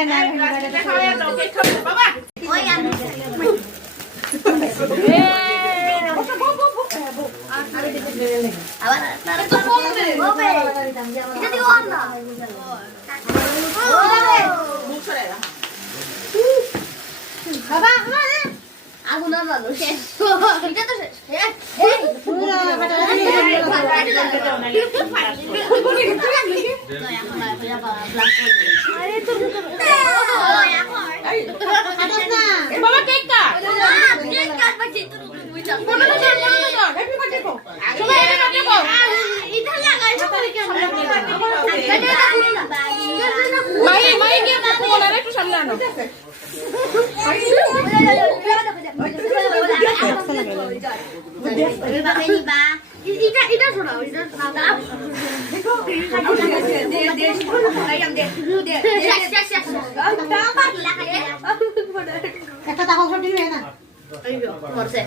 যায় না ওই আমি আবার তার তো বলবে এটা দিও না মুখ সরে না বাবা আগুন আর ভালো শেষ এটা তো শেষ এই পুরো বাবা কেক কাট কেক কাট বাকি তো বুঝা হ্যাপি বার্থডে কো সবাই হ্যাপি বার্থডে কো এটা লাগাই সবাই কেন মাই কে ফোন আর একটু সামনে আনো এটা শোনাও এটা দাও দেখো একটা টাকা সব দিবে না মরছে